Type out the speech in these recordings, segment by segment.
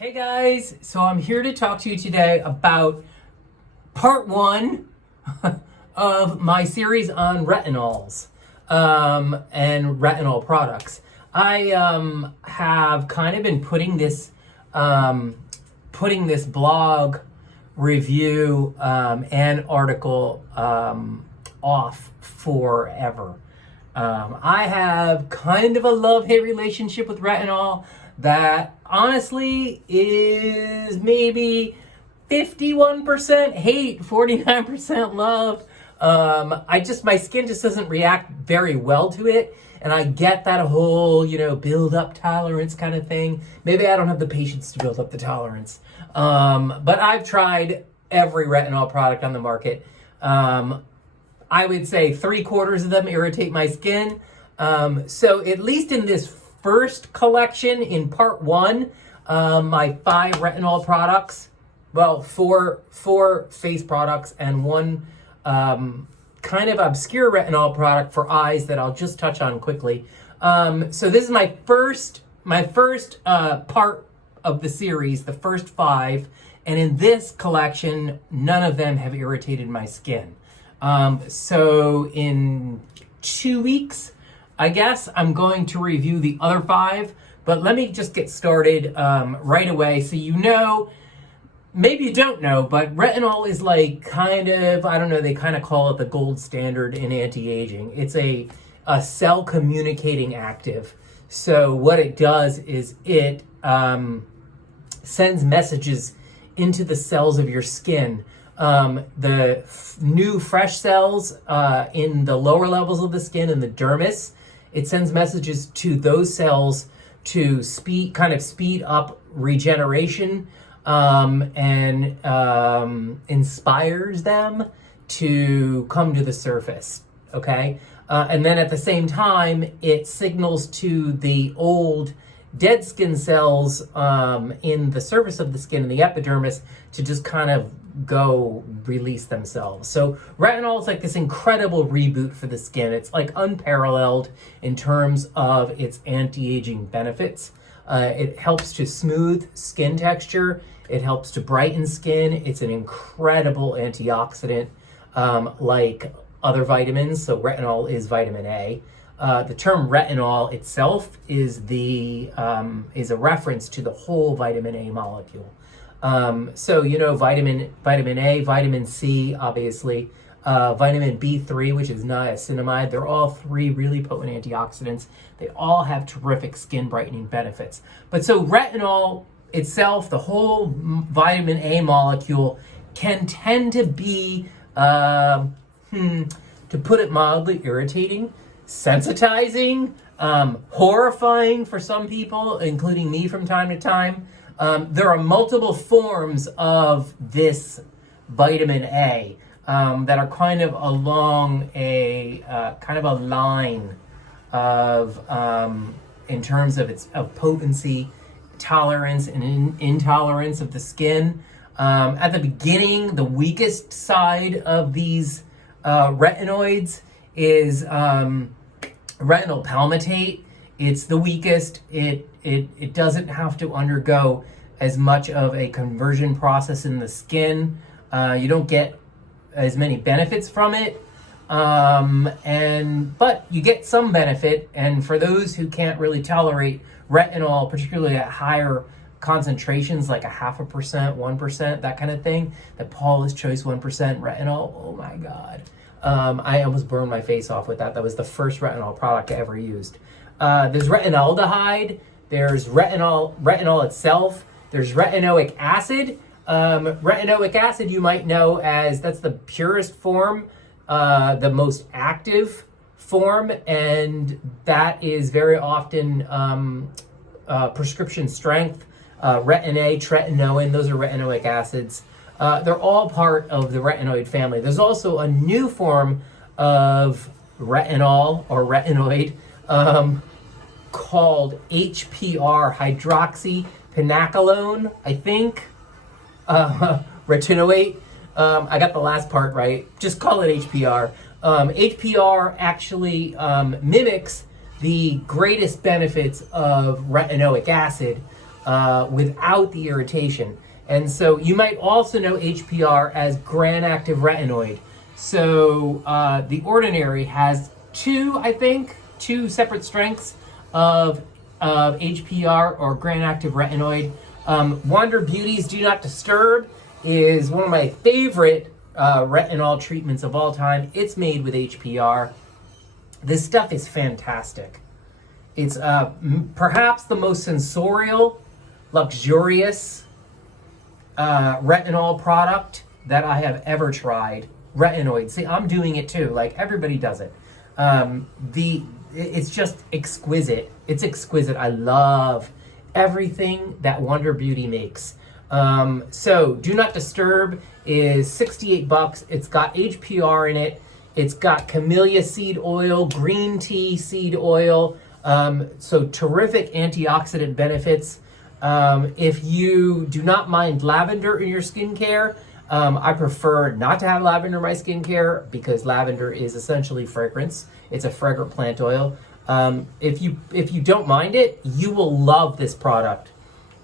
Hey guys, so I'm here to talk to you today about part one of my series on retinols and retinol products. I have kind of been putting this blog review and article off forever. I have kind of a love-hate relationship with retinol that honestly is maybe 51% hate, 49% love. My skin just doesn't react very well to it. And I get that whole, build up tolerance kind of thing. Maybe I don't have the patience to build up the tolerance. But I've tried every retinol product on the market. I would say 3/4 of them irritate my skin. So at least in this first collection, in part one, my 5 retinol products, well, four face products and one kind of obscure retinol product for eyes that I'll just touch on quickly. So this is my first part of the series, the first 5, and in this collection, none of them have irritated my skin. So in 2 weeks, I guess, I'm going to review the other 5, but let me just get started right away. So maybe you don't know, but retinol is like they kind of call it the gold standard in anti-aging. It's a cell communicating active. So what it does is it sends messages into the cells of your skin. The new fresh cells in the lower levels of the skin, in the dermis, it sends messages to those cells to speed up regeneration and inspires them to come to the surface, okay? And then at the same time, it signals to the old dead skin cells in the surface of the skin, in the epidermis, to just kind of go release themselves. So retinol is like this incredible reboot for the skin. It's like unparalleled in terms of its anti-aging benefits. It helps to smooth skin texture. It helps to brighten skin. It's an incredible antioxidant, like other vitamins. So retinol is vitamin A. The term retinol itself is a reference to the whole vitamin A molecule. So vitamin A, vitamin C, obviously, vitamin B3, which is niacinamide. They're all 3 really potent antioxidants. They all have terrific skin brightening benefits. But so retinol itself, the whole vitamin A molecule, can tend to be, to put it mildly, irritating, sensitizing, horrifying for some people, including me from time to time. There are multiple forms of this vitamin A that are kind of along a line of in terms of potency, tolerance, and intolerance of the skin. At the beginning, the weakest side of these retinoids is retinol palmitate. It's the weakest. It doesn't have to undergo as much of a conversion process in the skin. You don't get as many benefits from it, but you get some benefit. And for those who can't really tolerate retinol, particularly at higher concentrations, like 0.5%, 1%, that kind of thing, that Paula's Choice 1% retinol, oh my God. I almost burned my face off with that. That was the first retinol product I ever used. There's retinaldehyde, there's retinol itself, there's retinoic acid. Retinoic acid you might know as, that's the purest form, the most active form, and that is very often prescription strength. Retin A, tretinoin, those are retinoic acids. They're all part of the retinoid family. There's also a new form of retinol or retinoid called HPR, hydroxypinacolone, I think. Retinoate. I got the last part right. Just call it HPR. HPR actually mimics the greatest benefits of retinoic acid, without the irritation. And so you might also know HPR as gram-active retinoid. So the Ordinary has two separate strengths of HPR or gram-active retinoid. Wander Beauty's Do Not Disturb is one of my favorite retinol treatments of all time. It's made with HPR. This stuff is fantastic. It's perhaps the most sensorial, luxurious retinol product that I have ever tried. Retinoids. See, I'm doing it too. Like, everybody does it. It's just exquisite. It's exquisite. I love everything that Wander Beauty makes. So Do Not Disturb is $68. It's got HPR in it. It's got camellia seed oil, green tea seed oil. So terrific antioxidant benefits. If you do not mind lavender in your skincare, I prefer not to have lavender in my skincare because lavender is essentially fragrance. It's a fragrant plant oil. If you don't mind it, you will love this product.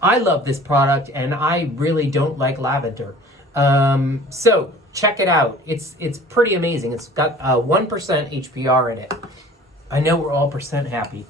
I love this product, and I really don't like lavender. So check it out. It's pretty amazing. It's got 1% HPR in it. I know we're all percent happy.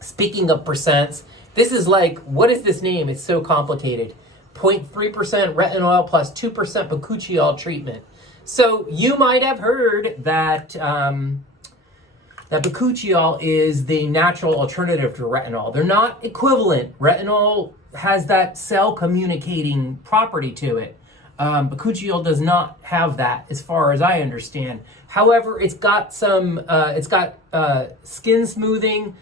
Speaking of percents, this is like, what is this name? It's so complicated. 0.3% retinol plus 2% bakuchiol treatment. So you might have heard that that bakuchiol is the natural alternative to retinol. They're not equivalent. Retinol has that cell communicating property to it. Bakuchiol does not have that, as far as I understand. However, it's got some, skin smoothing,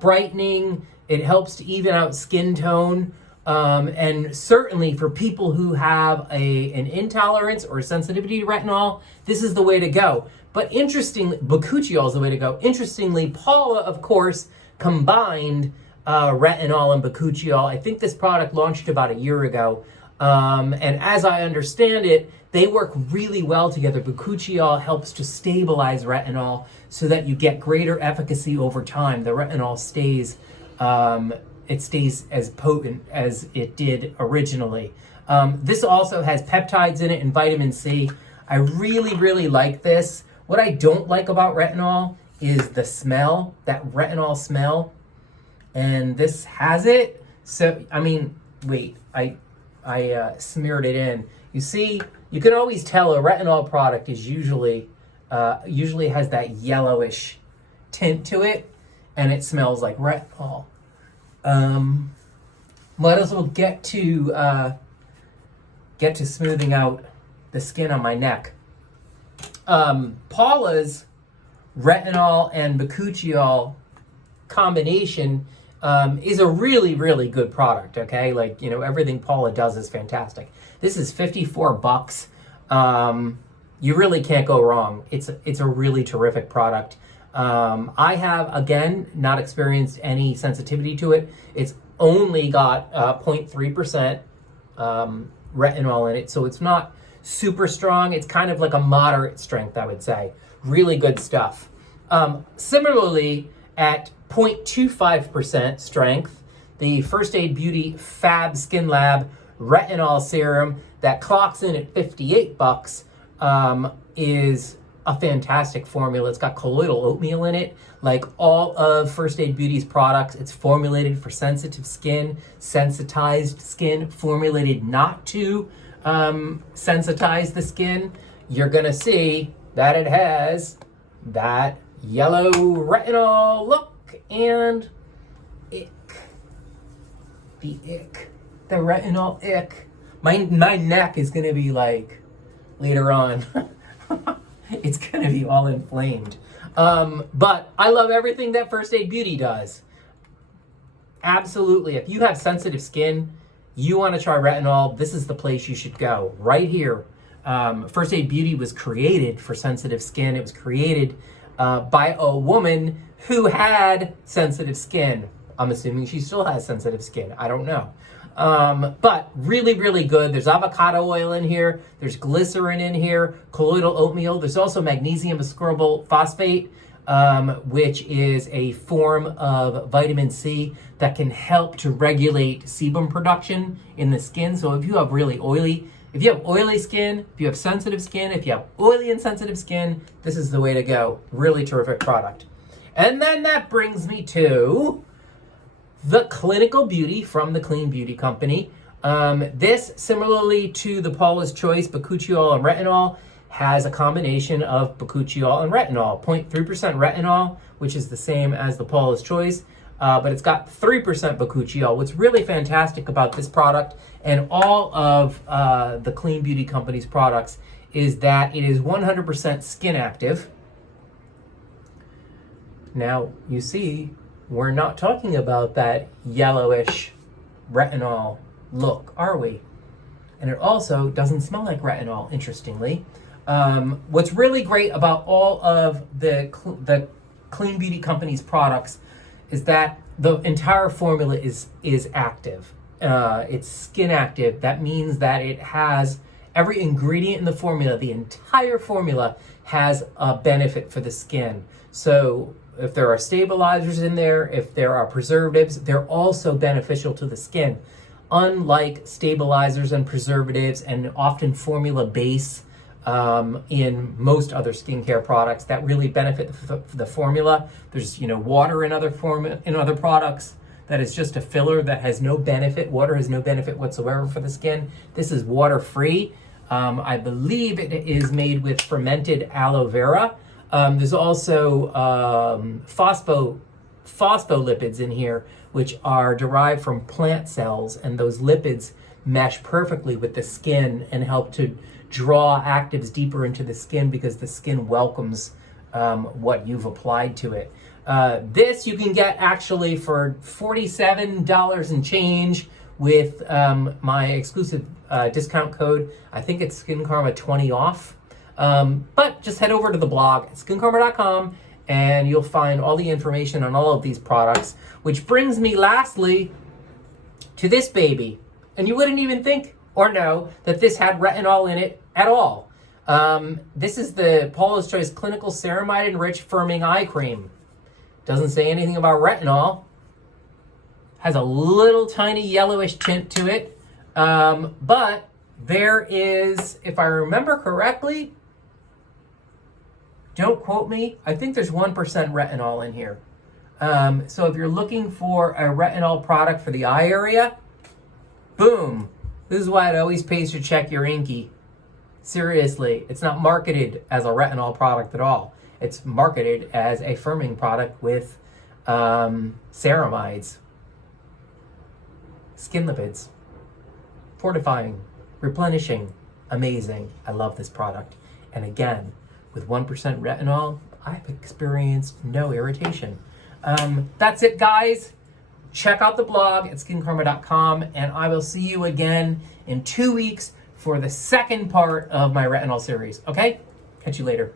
brightening. It helps to even out skin tone. And certainly for people who have an intolerance or sensitivity to retinol, this is the way to go. But interestingly, bakuchiol is the way to go. Interestingly, Paula, of course, combined retinol and bakuchiol. I think this product launched about a year ago. And as I understand it, they work really well together. Bakuchiol helps to stabilize retinol so that you get greater efficacy over time. The retinol stays as potent as it did originally. This also has peptides in it and vitamin C. I really, really like this. What I don't like about retinol is the smell, that retinol smell. And this has it. So, I mean, wait, I smeared it in. You see, you can always tell a retinol product is usually has that yellowish tint to it, and it smells like retinol. Might as well get to smoothing out the skin on my neck. Paula's retinol and bakuchiol combination is a really, really good product, okay? Like, everything Paula does is fantastic. This is $54. You really can't go wrong. It's a really terrific product. I have, again, not experienced any sensitivity to it. It's only got 0.3% retinol in it, so it's not super strong. It's kind of like a moderate strength, I would say. Really good stuff. Similarly, at 0.25% strength, the First Aid Beauty Fab Skin Lab Retinol Serum that clocks in at $58 is a fantastic formula. It's got colloidal oatmeal in it. Like all of First Aid Beauty's products, it's formulated for sensitive skin, sensitized skin, formulated not to sensitize the skin. You're gonna see that it has that yellow retinol look and ick. The ick. The retinol ick. My neck is gonna be like, later on, it's gonna be all inflamed. But I love everything that First Aid Beauty does. Absolutely. If you have sensitive skin, you want to try retinol, this is the place you should go. Right here. First Aid Beauty was created for sensitive skin. It was created by a woman who had sensitive skin. I'm assuming she still has sensitive skin. I don't know. But really, really good. There's avocado oil in here. There's glycerin in here, colloidal oatmeal. There's also magnesium ascorbate phosphate. which is a form of vitamin C that can help to regulate sebum production in the skin. So if you have if you have oily skin, if you have sensitive skin, if you have oily and sensitive skin, this is the way to go. Really terrific product. And then that brings me to the Clinical Beauty from the Clean Beauty Company. This, similarly to the Paula's Choice bakuchiol and retinol, has a combination of bakuchiol and retinol. 0.3% retinol, which is the same as the Paula's Choice, but it's got 3% bakuchiol. What's really fantastic about this product and all of the Clean Beauty Company's products is that it is 100% skin active. Now, you see, we're not talking about that yellowish retinol look, are we? And it also doesn't smell like retinol, interestingly. What's really great about all of the Clean Beauty Company's products is that the entire formula is active. It's skin active. That means that it has every ingredient in the formula. The entire formula has a benefit for the skin. So if there are stabilizers in there, if there are preservatives, they're also beneficial to the skin. Unlike stabilizers and preservatives and often formula base in most other skincare products that really benefit the formula. There's water in other products that is just a filler that has no benefit. Water has no benefit whatsoever for the skin. This is water-free. I believe it is made with fermented aloe vera. There's also phospholipids in here, which are derived from plant cells, and those lipids mesh perfectly with the skin and help to draw actives deeper into the skin because the skin welcomes what you've applied to it. This you can get actually for $47 and change with my exclusive discount code. I think it's Skincarma 20 off. But just head over to the blog at skincarma.com and you'll find all the information on all of these products, which brings me lastly to this baby. And you wouldn't even think or know that this had retinol in it at all. This is the Paula's Choice Clinical Ceramide-Enriched Firming Eye Cream. Doesn't say anything about retinol. Has a little tiny yellowish tint to it. But there is, if I remember correctly, don't quote me, I think there's 1% retinol in here. So if you're looking for a retinol product for the eye area, boom. This is why it always pays to check your Inky. Seriously, it's not marketed as a retinol product at all. It's marketed as a firming product with ceramides, skin lipids, fortifying, replenishing. Amazing. I love this product. And again, with 1% retinol, I've experienced no irritation. That's it, guys. Check out the blog at skincarma.com, and I will see you again in 2 weeks for the second part of my retinol series. Okay? Catch you later.